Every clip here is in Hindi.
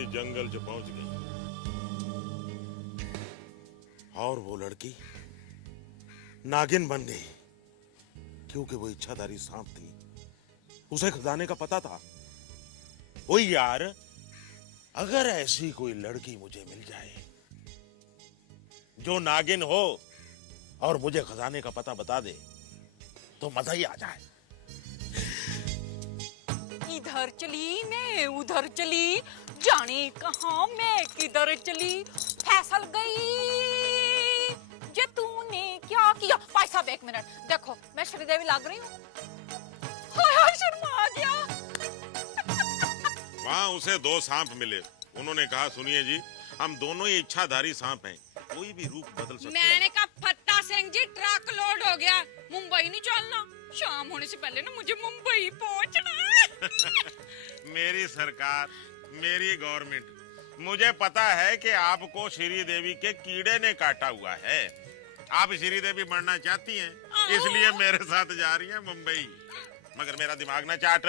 लड़की जंगल से पहुंच गई और वो लड़की नागिन बन गई क्योंकि वो इच्छाधारी सांप थी। उसे खजाने का पता था। ओ यार, अगर ऐसी कोई लड़की मुझे मिल जाए जो नागिन हो और मुझे खजाने का पता बता दे तो मजा ही आ जाए। इधर चली मैं उधर चली, जाने कहां मैं किधर चली, फैसल गई जे तूने क्या किया। भाई साहब एक मिनट देखो, मैं श्रीदेवी लग रही हूँ। हाय हाय शर्मा आ गया। वहाँ उसे दो सांप मिले। उन्होंने कहा सुनिए जी, हम दोनों ही इच्छाधारी सांप हैं, कोई भी रूप बदल सकते हैं। मैंने कहा फत्ता सिंह जी ट्रक लोड हो गया, मुंबई नहीं चलना, शाम होने से पहले ना मुझे मुंबई पहुंचना है। मेरी सरकार, मेरी गवर्नमेंट, मुझे पता है कि आपको श्रीदेवी के कीड़े ने काटा हुआ है। आप श्रीदेवी बनना चाहती हैं, इसलिए मेरे साथ जा रही हैं मुंबई। मगर मेरा दिमाग ना चाट,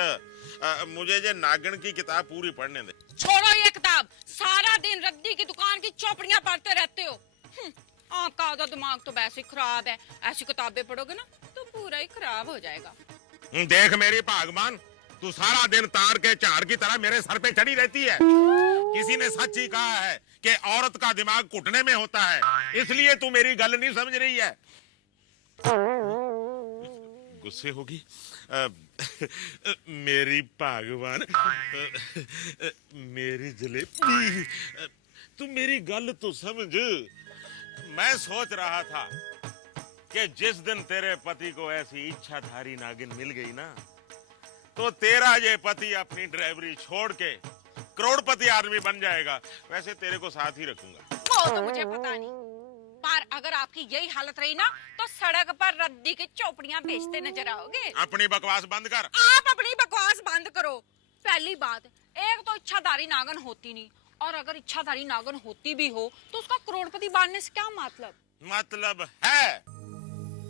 मुझे ये नागिन की किताब पूरी पढ़ने दे। छोड़ो ये किताब, सारा दिन रद्दी की दुकान की चौपड़ियां पढ़ते रहते हो। आपका आधा दिमाग तो वैसे ही खराब है, ऐसी किताबें पढ़ोगे ना तो पूरा ही खराब हो जाएगा। देख मेरी भागमान, तू सारा दिन तार के चार की तरह मेरे सर पे चढ़ी रहती है। किसी ने सच ही कहा है कि औरत का दिमाग घुटने में होता है, इसलिए तू मेरी गल नहीं समझ रही है। गुस्से होगी मेरी भागवान, मेरी जलेबी, तू मेरी गल तो समझ। मैं सोच रहा था कि जिस दिन तेरे पति को ऐसी इच्छाधारी नागिन मिल गई ना, तो तेरा ये पति अपनी ड्राइवरी छोड़ के करोड़पति आदमी बन जाएगा। वैसे तेरे को साथ ही रखूंगा। वो तो मुझे पता नहीं, पर अगर आपकी यही हालत रही ना तो सड़क पर रद्दी की चौपड़ियां बेचते नजर आओगे। अपनी बकवास बंद कर। आप अपनी बकवास बंद करो। पहली बात, एक तो इच्छाधारी नागन होती नहीं, और अगर इच्छाधारी नागन होती भी हो तो उसका करोड़पति बनने से क्या मतलब? मतलब है,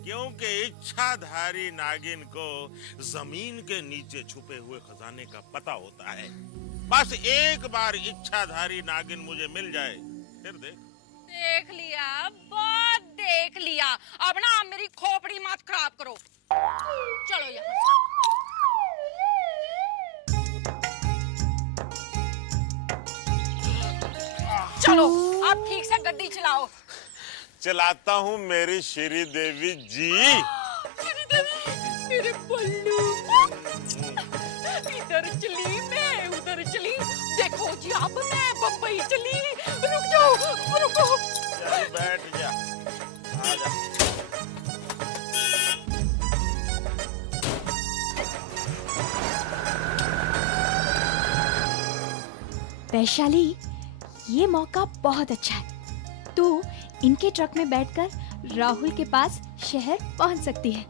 क्योंकि इच्छाधारी नागिन को जमीन के नीचे छुपे हुए खजाने का पता होता है। बस एक बार इच्छाधारी नागिन मुझे मिल जाए, फिर देख लिया, बहुत देख लिया। अब ना आप मेरी खोपड़ी मत खराब करो। चलो यहाँ से। चलो आप ठीक से गड्डी चलाओ। चलाता हूँ मेरी श्रीदेवी जी। श्रीदेवी, मेरे बल्लू। इधर चली मैं उधर चली, देखो जी अब मैं बम्बई चली। रुक जाओ, रुको। चल बैठ जा, आ जा। वैशाली, ये मौका बहुत अच्छा है। तू इनके ट्रक में बैठकर राहुल के पास शहर पहुंच सकती है।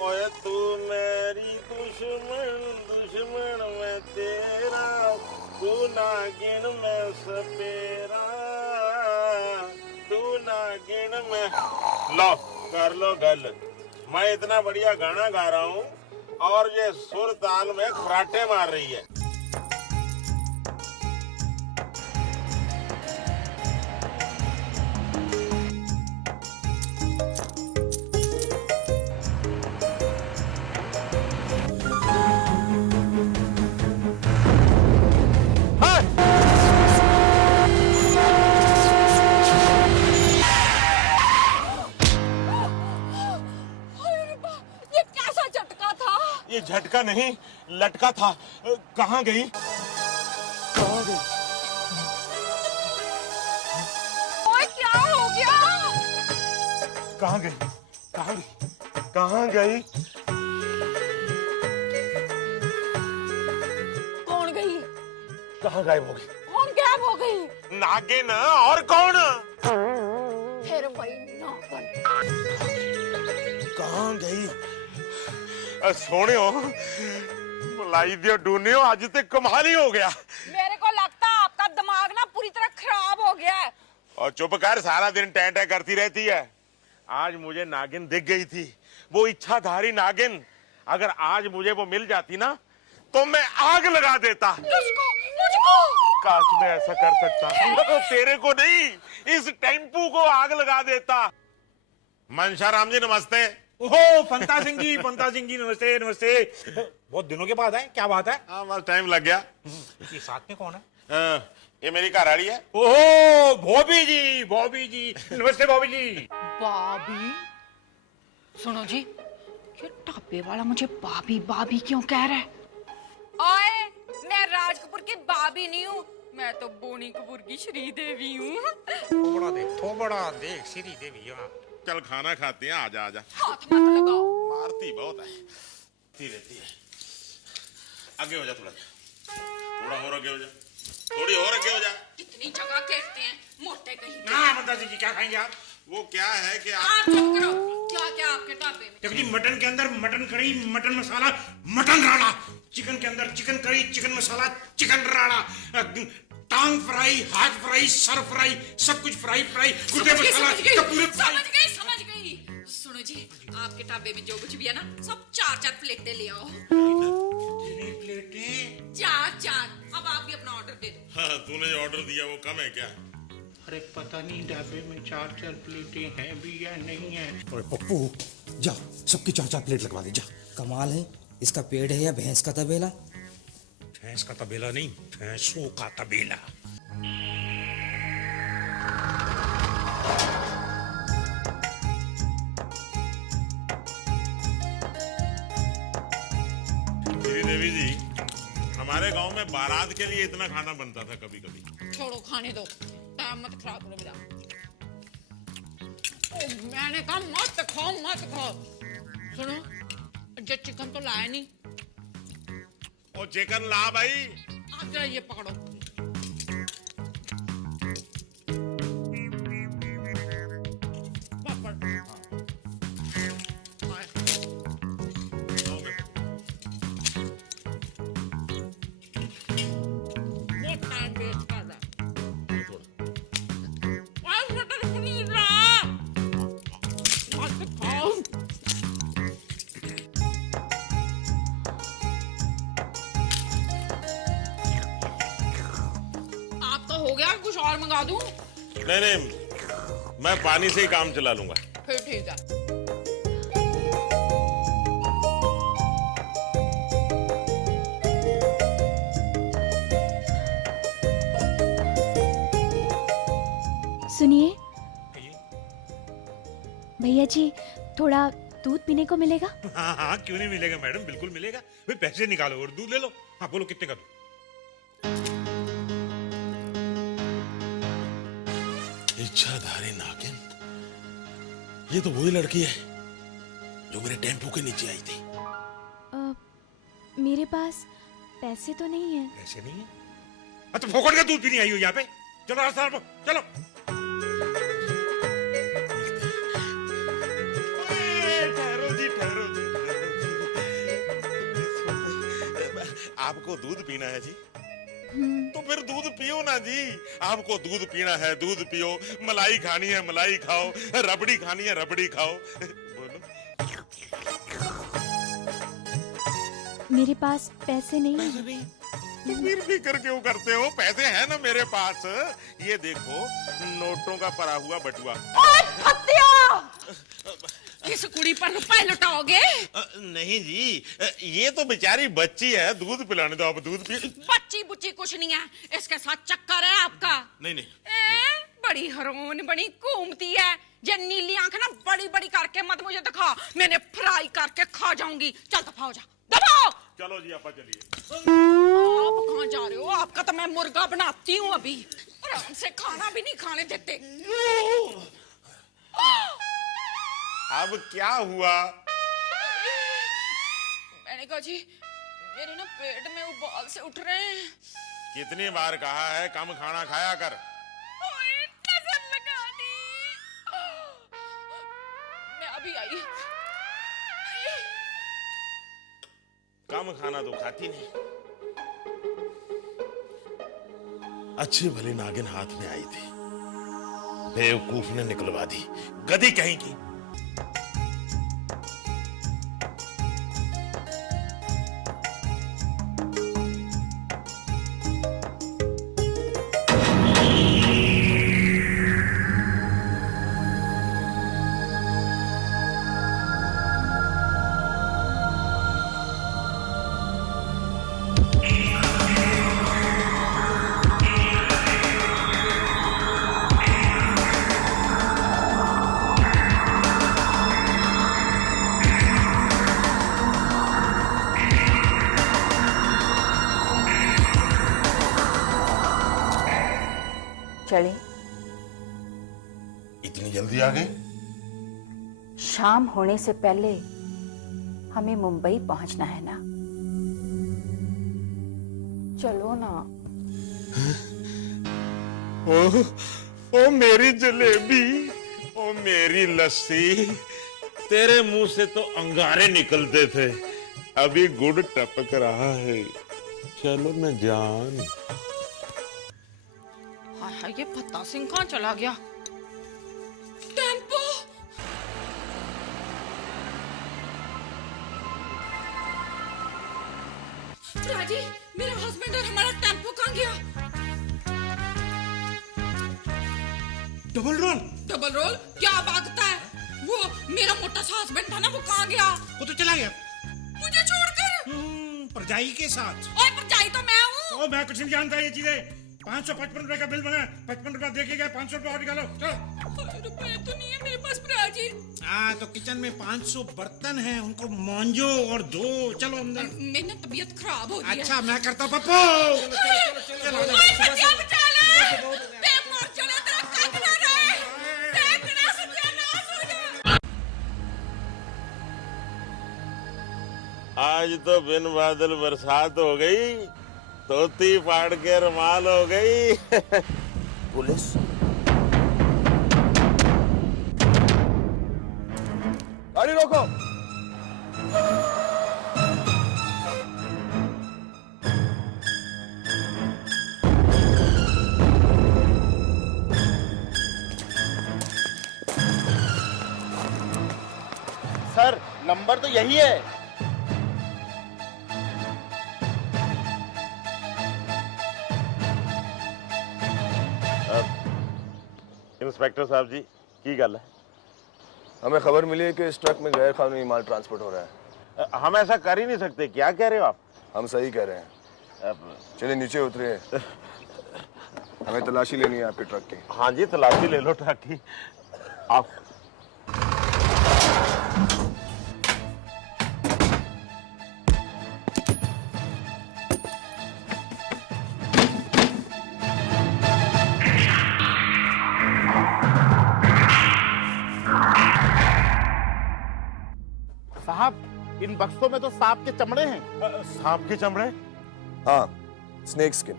ओए तू मेरी दुश्मन, दुश्मन मैं तेरा, तू नागिन मैं सपेरा, तू नागिन मैं। लो कर लो गल। मैं इतना बढ़िया गाना गा रहा हूँ और ये सुर ताल में खराटे मार रही है। ये झटका नहीं, लटका था। कहाँ गई? कहाँ गई? ओए क्या हो गया? कहाँ गई? कहाँ गई? कहाँ गई? कौन गई? कहाँ गायब हो गई? कौन गायब हो गई? नागिन, और कौन? फिर वही नागिन। कहाँ गई? सोने हो, मलाई दियो डूने हो, आज तक कमाल ही हो गया। मेरे को लगता है आपका दिमाग ना पूरी तरह खराब हो गया है। और चुप कर, सारा दिन टैं टैं करती रहती है। आज मुझे नागिन दिख गई थी, वो इच्छाधारी नागिन। अगर आज मुझे वो मिल जाती ना तो मैं आग लगा देता। किसको? मुझको? काश मैं ऐसा कर सकता तो तेरे को नहीं, इस टेम्पू को आग लगा देता। मनशा राम जी नमस्ते। ओहो पंता सिंह जी नमस्ते नमस्ते। बहुत दिनों के बाद है, क्या बात है? हाँ बस टाइम लग गया। ये साथ में कौन है? ये मेरी घरवाली है। ओहो बॉबी जी नमस्ते बॉबी जी। बाबी? सुनो जी, ये टापे वाला मुझे बाबी बाबी क्यों कह रहा है? ओए, मैं राज कपूर की बाबी नहीं हूँ, मैं तो बोनी कपूर की श्रीदेवी हूँ। थोबड़ा देख श्री देवी। चल खाना खाते हैं, आजा आजा। हाथ मत लगाओ। मारती बहुत है, रहती है। आगे हो जा, थोड़ा और आगे हो जा, थोड़ी और आगे हो जा। कितनी जगह कहते हैं मोटे कहीं के। हाँ पंता सिंह जी, क्या खाएंगे आप? वो क्या है कि आप चुप करो। क्या क्या आपके ढाबे में? देखो जी, मटन के अंदर मटन कड़ी, मटन मसाला, मटन राड़ा। चिकन के अंदर चिकन कड़ी, चिकन मसाला, चिकन राड़ा। टांग फ्राई, हाथ फ्राई, सर फ्राई, सब कुछ फ्राई गुर्दे मसाला, कपूरे फ्राई। समझ गई। सुनो जी, आपके ढाबे में जो कुछ भी है ना, सब 4-4 प्लेटें ले आओ। प्लेटें? 4-4। अब आप भी अपना ऑर्डर दे दो। हाँ, तूने जो ऑर्डर दिया वो कम है क्या? अरे पता नहीं ढाबे में 4-4 प्लेटें हैं भी या नहीं है। अरे पप्पू, जा सबकी 4-4 प्लेट लगवा दे जा। कमाल है, इसका पेड़ है या भैंस का तबेला? भैंस का तबेला नहीं, भैंसों का तबेला। देवी जी, हमारे गांव में बारात के लिए इतना खाना बनता था कभी कभी। छोड़ो, खाने दो, टाइम मत खराब करो मेरा। मैंने कहा मत खाओ। सुनो, जो चिकन तो लाया नहीं। ओ चिकन ला भाई। आप जरा ये पकड़ो। हो गया, कुछ और मंगा दूं? नहीं, मैं पानी से ही काम चला लूंगा। फिर ठीक है। सुनिए भैया जी, थोड़ा दूध पीने को मिलेगा? हाँ, क्यों नहीं मिलेगा मैडम, बिल्कुल मिलेगा। भाई पैसे निकालो और दूध ले लो। हाँ बोलो, कितने का दूध? इच्छाधारी नागिन, ये तो वही लड़की है जो मेरे टेम्पो के नीचे आई थी। मेरे पास पैसे तो नहीं है। पैसे नहीं है? अच्छा, फोकट का दूध भी नहीं आई हो यहाँ पे? चलो रास्ता चलो। ठहरो जी। आपको दूध पीना है जी? तो फिर दूध पियो ना जी। आपको दूध पीना है, दूध पियो। मलाई खानी है, मलाई खाओ। रबड़ी खानी है, रबड़ी खाओ। बोलो। मेरे पास पैसे नहीं है। नहीं तो फिर फिक्र क्यों करते हो? पैसे हैं ना मेरे पास। ये देखो, नोटों का पड़ा हुआ बटुआ। इस कुड़ी पर रुपए लुटाओगे? नहीं जी, ये तो बेचारी बच्ची है, दूध पिलाने दो। आप दूध पी। बच्ची बुच्ची कुछ नहीं है, इसके साथ चक्कर है आपका। नहीं। बड़ी हरोन बनी घूमती है। ये नीली आंख ना बड़ी बड़ी करके मत मुझे दिखा, मैंने फ्राई करके खा जाऊंगी। चल दफाओ जा, दफाओ। चलो जी, आप चलिए। आप कहाँ जा रहे हो? आपका तो मैं मुर्गा बनाती हूँ अभी। आराम से खाना भी नहीं खाने देते। अब क्या हुआ? मैंने कहा जी, मेरे ना पेट में उबाल से उठ रहे हैं। कितनी बार कहा है कम खाना खाया कर। ओए, नजर लगा दी। मैं अभी आई। कम खाना तो खाती नहीं। अच्छी भली नागिन हाथ में आई थी, बेवकूफ ने निकलवा दी। गधी कहीं की। चले। इतनी जल्दी आ गए? शाम होने से पहले हमें मुंबई पहुंचना है ना, चलो ना। ओ मेरी जलेबी, ओ मेरी लस्सी, तेरे मुंह से तो अंगारे निकलते थे, अभी गुड़ टपक रहा है। चलो न जान। हाय हाय, ये फत्ता सिंह कहाँ चला गया? टेम्पो! राजी, मेरा हस्बैंड और हमारा टेम्पो कहाँ गया? Double role. Double role? क्या भागता है? वो मेरा मोटा सा हस्बैंड था ना, वो कहाँ गया? वो तो चला गया मुझे छोड़कर। परजाई के साथ। ओए, पर जाई तो मैं हूँ। ओ मैं कुछ नहीं जानता ये चीजें। 555 रुपए का बिल बना, 55 रुपया देके गए, 500 रुपया और निकालो चलो। रुपए तो नहीं है मेरे पास राजी। हाँ तो किचन में 500 बर्तन हैं, उनको मांजो और धो। चलो अंदर। मेरी ना तबीयत खराब हो रही है। अच्छा मैं करता हूँ पप्पू। चलो बचा बचा ले। मैं मर जाना, तेरा कट ना रहे। देखना सत्यानाश हो जाए। आज तो बिन बादल बरसात हो गई, धोती फाड़ के रुमाल हो गई। पुलिस? गाड़ी रोको। सर नंबर तो यही है। इंस्पेक्टर साहब जी, की गल है? हमें खबर मिली है कि इस ट्रक में गैर कानूनी माल ट्रांसपोर्ट हो रहा है। हम ऐसा कर ही नहीं सकते। क्या कह रहे हो आप? हम सही कह रहे हैं। चलिए नीचे उतरिए, हमें तलाशी लेनी है आपके ट्रक की। हाँ जी, तलाशी ले लो ट्रक की। आप साहब इन बक्सों में तो सांप के चमड़े हैं। सांप के चमड़े? हाँ, स्नेक स्किन।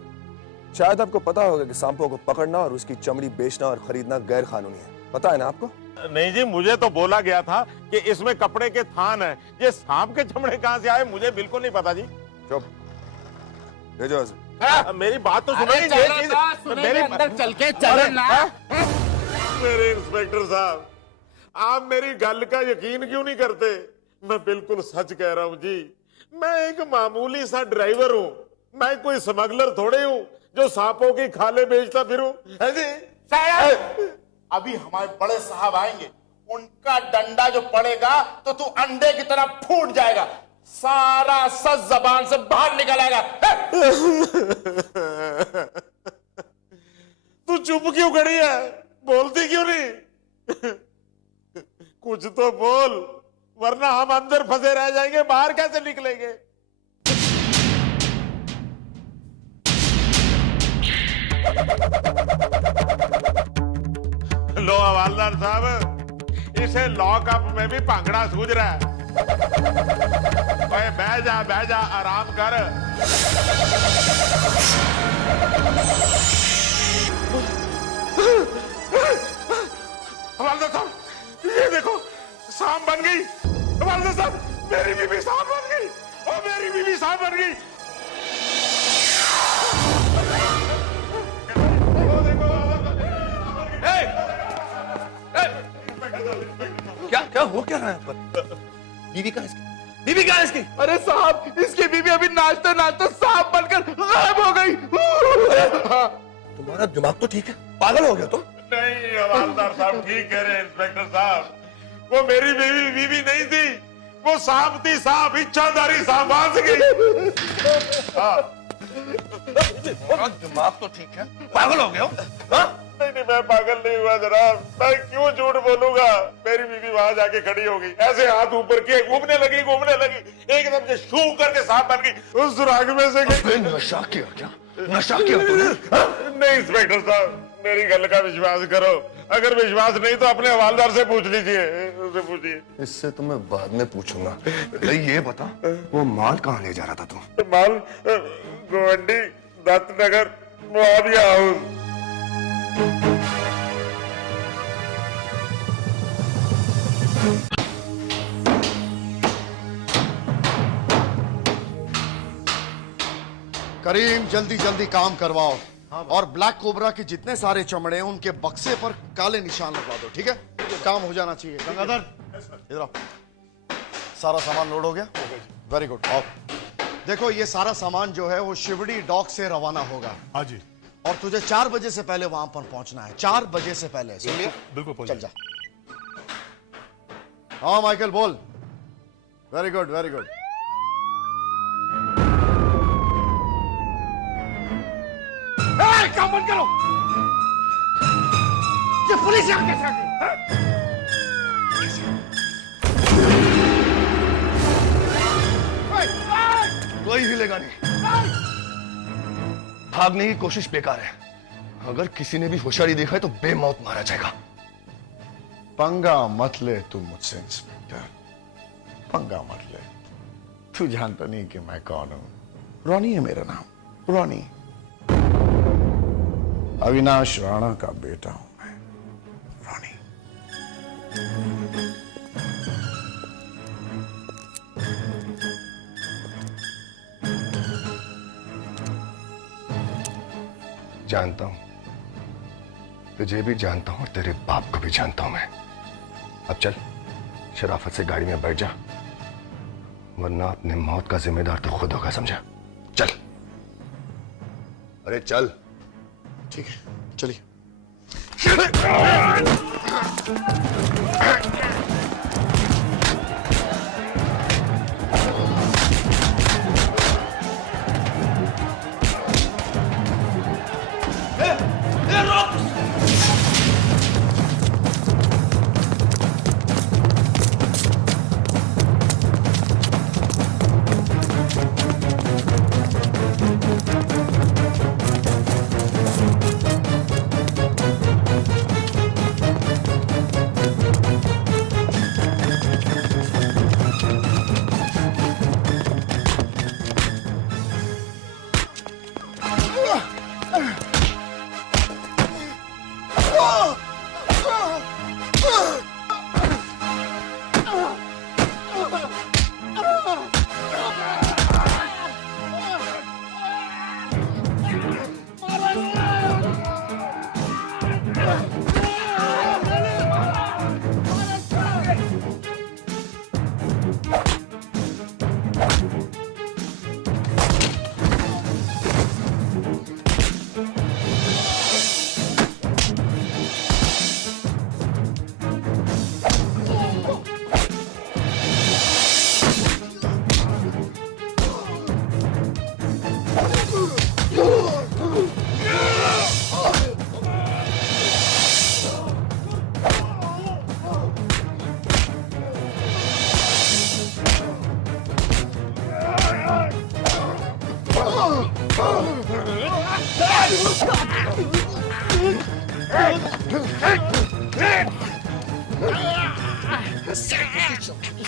शायद आपको पता होगा कि सांपों को पकड़ना और उसकी चमड़ी बेचना और खरीदना गैर कानूनी है। पता है ना आपको? नहीं जी, मुझे तो बोला गया था कि इसमें कपड़े के थान है। ये सांप के चमड़े कहाँ से आए, मुझे बिल्कुल नहीं पता जी। चुप, ले जाओ इसे। मेरी बात तो सुनो। मेरे अंदर चल के चलना। मेरे इंस्पेक्टर साहब, आप मेरी गल का यकीन क्यों नहीं करते? मैं बिल्कुल सच कह रहा हूँ जी। मैं एक मामूली सा ड्राइवर हूँ, मैं कोई स्मगलर थोड़े हूँ जो सांपों की खाले बेचता फिरूं, है जी? साहब अभी हमारे बड़े साहब आएंगे, उनका डंडा जो पड़ेगा तो तू अंडे की तरह फूट जाएगा, सारा सच जबान से बाहर निकल आएगा। तू चुप क्यों खड़ी है? बोलती क्यों नहीं? कुछ तो बोल, वरना हम अंदर फंसे रह जाएंगे, बाहर कैसे निकलेंगे? लो हवालदार साहब, इसे लॉकअप में भी भांगड़ा सूझ रहा है। बह जा आराम कर। हवालदार साहब, ये देखो सांप बन गई। हवालदार साहब, मेरी बीवी सांप बन गई। और मेरी बीवी सांप बन गई। क्या हो क्या रहा है यहाँ पर? बीवी कहाँ है इसकी? बीवी कहाँ है इसकी? अरे साहब, इसकी बीवी अभी नाचते नाचते सांप बनकर गायब हो गई। तुम्हारा दिमाग तो ठीक है, पागल हो गया तुम? नहीं हवालदार साहब, ठीक कह रहे हैं इंस्पेक्टर साहब। वो मेरी बीवी नहीं थी, वो सांप थी, सांप, इच्छाधारी सांप फंस गई। तुम्हारा दिमाग तो ठीक है, पागल हो गया हो? हाँ? नहीं, मैं पागल नहीं हुआ जनाब। मैं क्यों झूठ बोलूंगा? मेरी बीवी वहां जाके खड़ी हो गई, ऐसे हाथ ऊपर किए, घूमने लगी, एकदम से शू करके सांप बन गई। उस सुराग में से नशा किया क्या? नशा किया तूने? नहीं इंस्पेक्टर साहब, मेरी गल का विश्वास करो। अगर विश्वास नहीं तो अपने हवालदार से पूछ लीजिए, उससे पूछिए। इससे तो मैं बाद में पूछूंगा। पहले ये बता, वो माल कहाँ ले जा रहा था तू? माल गोवंडी दत्तनगर मुआविया हाउस। करीम जल्दी जल्दी काम करवाओ और ब्लैक कोबरा के जितने सारे चमड़े हैं उनके बक्से पर काले निशान लगवा दो, ठीक है? काम हो जाना चाहिए। गंगाधर इधर आओ। सारा सामान लोड हो गया? Very good. आओ देखो, ये सारा सामान जो है वो शिवड़ी डॉक से रवाना होगा। हाँ जी। और तुझे 4 बजे से पहले वहां पर पहुंचना है। 4 बजे से पहले, सुन लिया? बिल्कुल चल जा। हाँ माइकल बोल। Very good very good. काम बंद करो। ये पुलिस यहाँ कैसे आ गई? कोई हिलेगा नहीं। भागने की कोशिश बेकार है। अगर किसी ने भी होशियारी देखा है तो बेमौत मारा जाएगा। पंगा मत ले तू मुझसे इंस्पेक्टर, पंगा मत ले। तू जानता नहीं कि मैं कौन हूं। रॉनी है मेरा नाम, रॉनी। अविनाश राणा का बेटा हूं मैं, रॉनी। जानता हूं, तुझे भी जानता हूं और तेरे बाप को भी जानता हूं मैं। अब चल, शराफत से गाड़ी में बैठ जा, वरना अपने मौत का जिम्मेदार तो खुद होगा, समझा? चल। अरे चल। ठीक है, चलिए।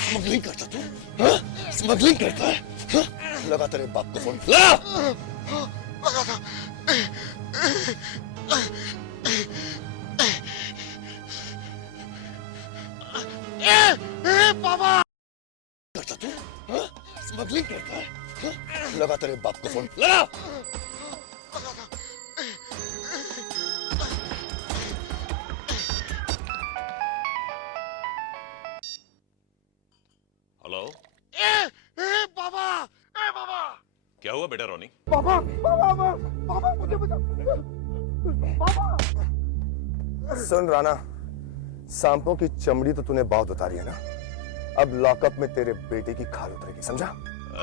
स्मगलिंग करता तू? हाँ? स्मगलिंग करता है? हाँ? लगा तेरे बाप को फोन। लगा। बाबा करता तू? हाँ? स्मगलिंग करता है? हाँ? लगा तेरे बाप को फोन। लगा। हेलो। बाबा, बाबा। क्या हुआ बेटा रोनी? बाबा, बाबा, बाबा, मुझे बचा। बाबा। सुन राणा, सांपों की चमड़ी तो तूने बहुत उतारी है ना, अब लॉकअप में तेरे बेटे की खाल उतरेगी, समझा?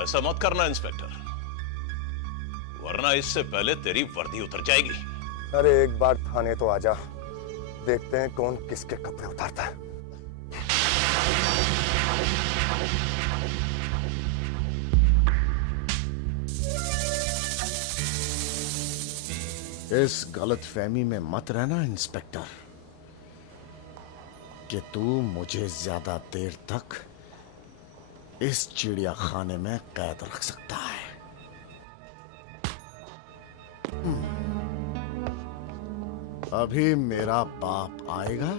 ऐसा मत करना इंस्पेक्टर, वरना इससे पहले तेरी वर्दी उतर जाएगी। अरे एक बार थाने तो आजा, देखते हैं कौन किसके कपड़े उतारता है। इस गलतफहमी में मत रहना इंस्पेक्टर कि तू मुझे ज्यादा देर तक इस चिड़ियाखाने में कैद रख सकता है। अभी मेरा बाप आएगा